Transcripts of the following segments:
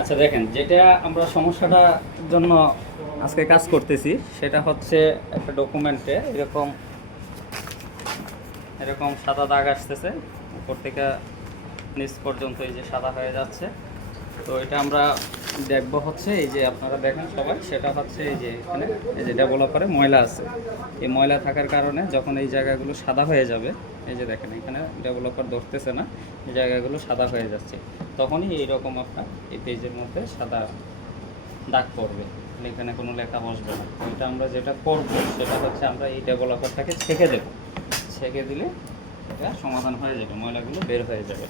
আচ্ছা দেখেন, যেটা আমরা সমস্যাটার জন্য আজকে কাজ করতেছি সেটা হচ্ছে একটা ডকুমেন্টে এরকম এরকম সাদা দাগ আসতেছে উপর থেকে নিচ পর্যন্ত, এই যে সাদা হয়ে যাচ্ছে। তো এটা আমরা দেখব হচ্ছে এই যে আপনারা দেখেন সবাই, সেটা হচ্ছে এই যে এখানে এই যে ডেভেলপারে ময়লা আছে। এই ময়লা থাকার কারণে যখন এই জায়গাগুলো সাদা হয়ে যাবে, এই যে দেখেন এখানে ডেভেলপার ধরতেছে না, এই জায়গাগুলো সাদা হয়ে যাচ্ছে, তখনই এইরকম আপনার এই পেজের মধ্যে সাদা দাগ পড়বে, এখানে কোনো লেখা বসবে না। এটা আমরা যেটা করব সেটা হচ্ছে আমরা এই ডেভেলপারটাকে ছেঁকে দেব, ছেঁকে দিলে এটা সমাধান হয়ে যাবে, ময়লাগুলো বের হয়ে যাবে।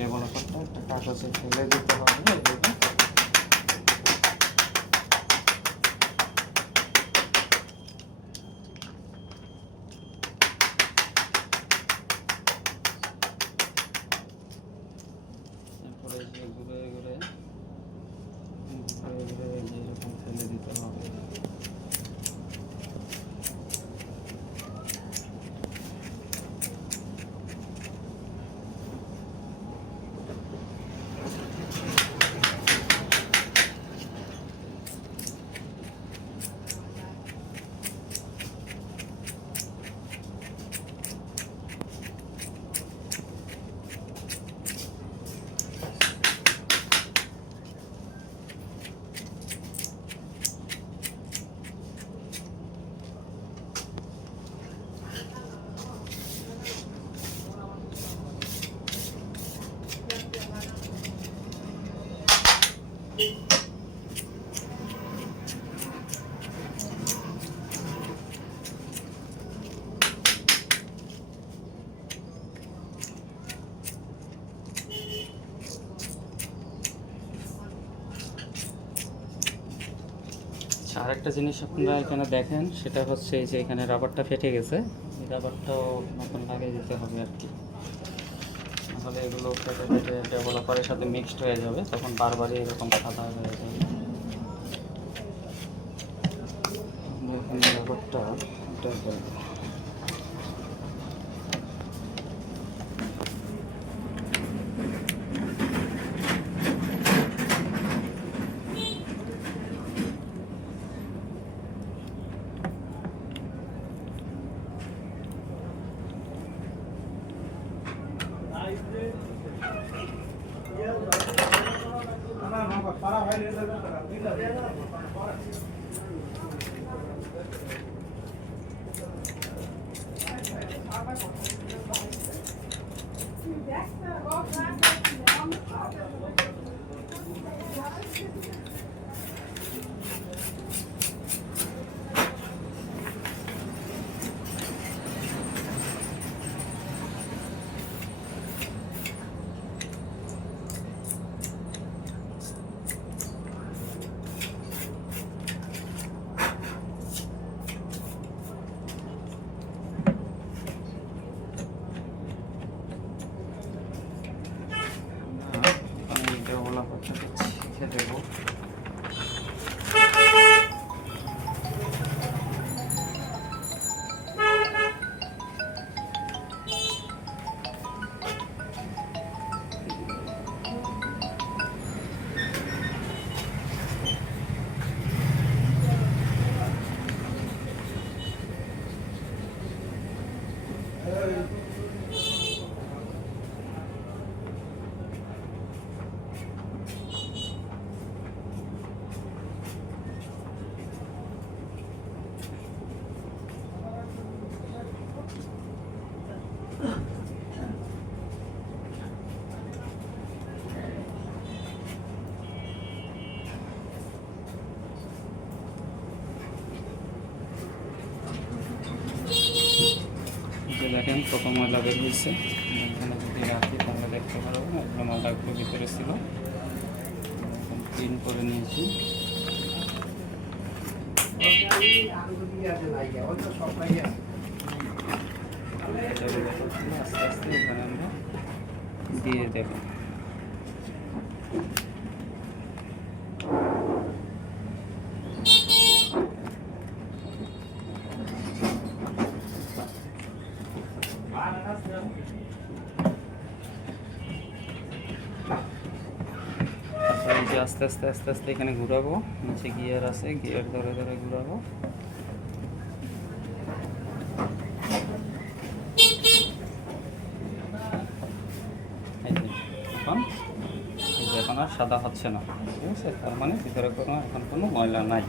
ডেভেলপারটা একটা কাগজে ফেলে দিতে হবে এভাবে। তারপরে যে ঘুরে ঘুরে যে এরকম ফেলে দিতে হবে। আরেকটা জিনিস আপনারা এখানে দেখেন, সেটা হচ্ছে এই যে এখানে রাবারটা ফেটে গেছে, এই রাবারটাও নতুন লাগিয়ে দিতে হবে আর কি, নাহলে এগুলো ফেটে ফেটে ডেভেলপারের সাথে মিক্সড হয়ে যাবে, তখন বারবারই এরকম সাদা হয়ে যাবে। এখানে রাবারটা এটা করবো। শিখে দেবো। দেখেন কত ময়লা বের হয়েছে, এখানে যদি রাখি তাহলে দেখতে পারবো না, এগুলো ময়লাগুলো ভিতরে ছিল, ক্লিন করে নিয়েছি। এগুলো আস্তে আস্তে এখানে আমরা দিয়ে দেব। এই যে আস্তে আস্তে আস্তে আস্তে এখানে ঘুরাবো, নিচে গিয়ার আছে, গিয়ার ধরে ধরে ঘুরাবো। এখন আর সাদা হচ্ছে না, ঠিক আছে? তার মানে ভিতরে এখন কোনো ময়লা নাই।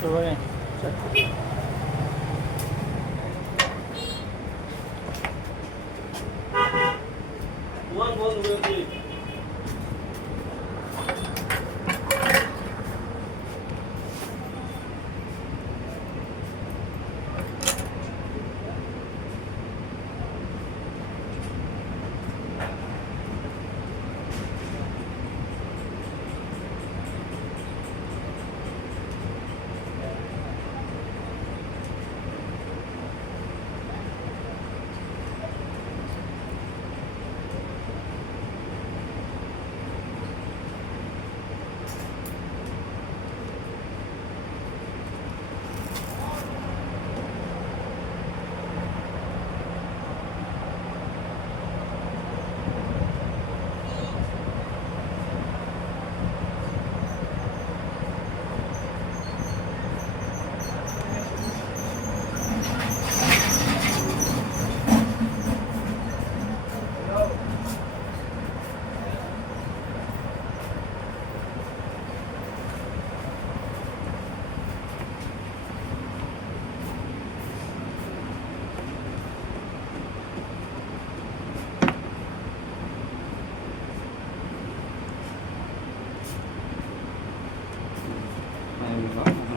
সবাই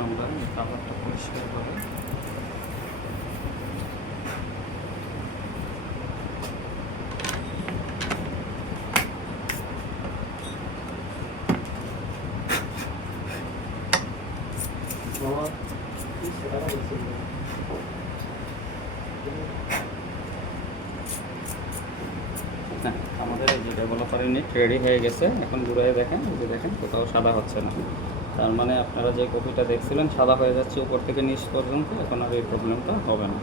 আমরা কাপড়টা পরিষ্কার করে আমাদের এই যে ডেভেলপার ইউনিট রেডি হয়ে গেছে। এখন ঘুরে দেখেন, এই যে দেখেন কোথাও সাদা হচ্ছে না। তার মানে আপনারা যে কপিটা দেখছিলেন সাদা হয়ে যাচ্ছে উপর থেকে নিচ পর্যন্ত, এখন আর এই প্রবলেমটা হবে না।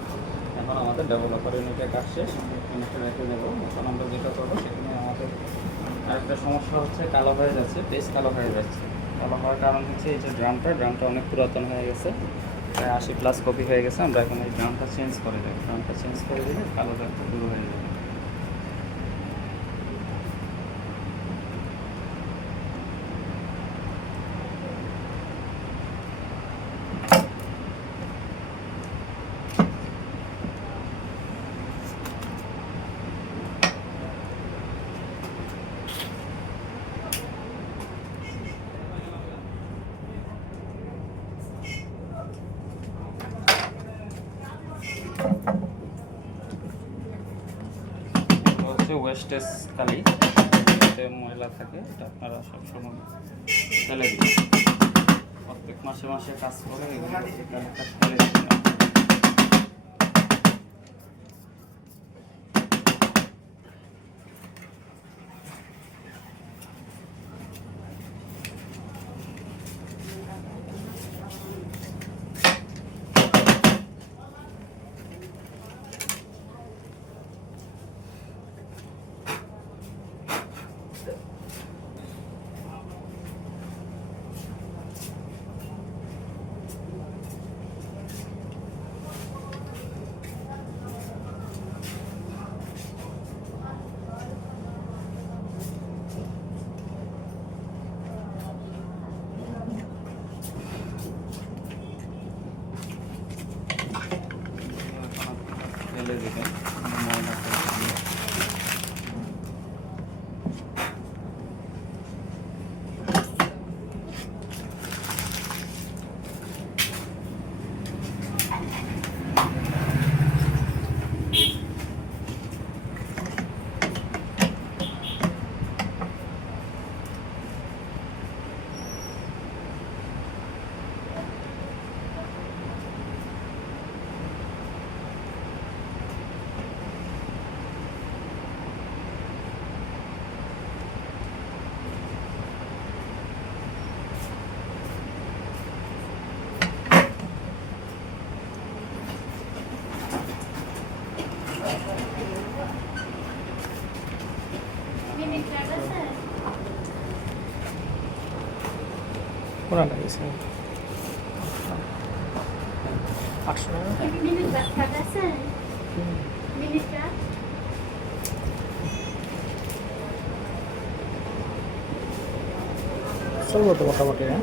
এখন আমাদের ডেভেলপার ইউনিটের কাজ শেষ, ইউনিটটা রেখে দেবো। এখন আমরা যেটা করবো সেখানে আমাদের আরেকটা সমস্যা হচ্ছে, কালো হয়ে যাচ্ছে, পেজ কালো হয়ে যাচ্ছে। কালো হওয়ার কারণ হচ্ছে এই যে ড্রামটা অনেক পুরাতন হয়ে গেছে, প্রায় 80+ কপি হয়ে গেছে। আমরা এখন এই ড্রামটা চেঞ্জ করে দেবো। ড্রামটা চেঞ্জ করে দিলে কালো দাগটা দূর হয়ে যাবে। ওয়েস্টেজ কালি, এতে ময়লা থাকে, এটা আপনারা সবসময় ফেলে দিন। প্রত্যেক মাসে মাসে কাজ করে এগুলো কালিটা ফেলে দিন। কোনা লাগিয়েছে 800 টাকা চলবো তো মোটামুটি হ্যাঁ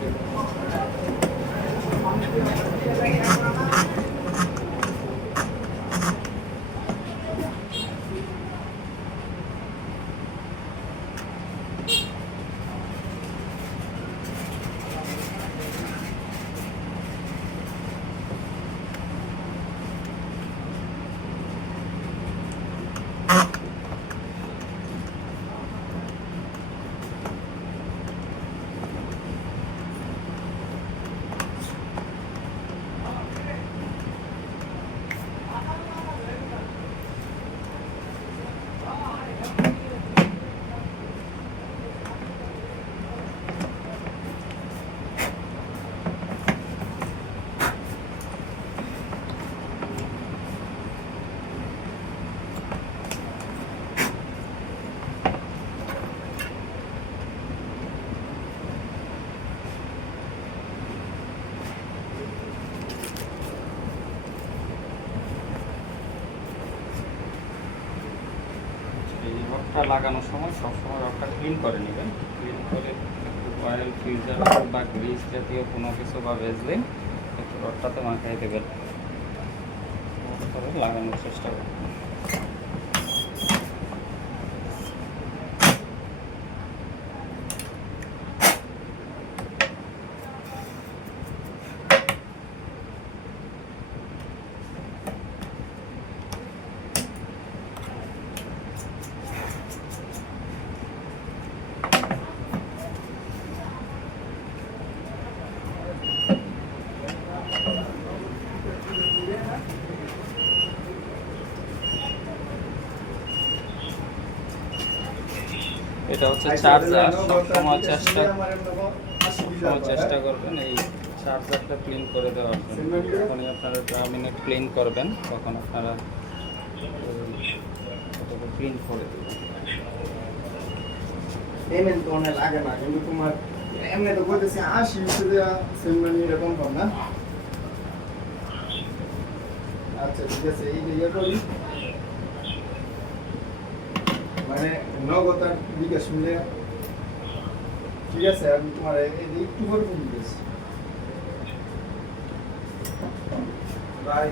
এই রডটা লাগানোর সময় সবসময় রডটা ক্লিন করে নেবেন, ক্লিন করে একটু অয়েল ফিউজার বা গ্রিস জাতীয় কোনো কিছু বা ভেজলিন একটু রডটাতে মাখিয়ে দেবেন, করে লাগানোর চেষ্টা করবেন। এটা হচ্ছে চার্জার, সবসময় চেষ্টা করবেন এই চার্জারটা ক্লিন করে দেওয়ার জন্য। যখনই আপনারা টার্মিনেট ক্লিন করবেন তখন আপনারা ক্লিন করে দেবেন। পেমেন্ট তো অনেক লাগে না, কিন্তু তোমার এমনি তো বলতেছি 80 টাকা সেমনি এরকম কম না। আচ্ছা ঠিক আছে, এই যে ইয়ে করি মানে নগদ আর বিকাশ মিলে, ঠিক আছে আমি তোমার এই একটু করে দিতেছি ভাই।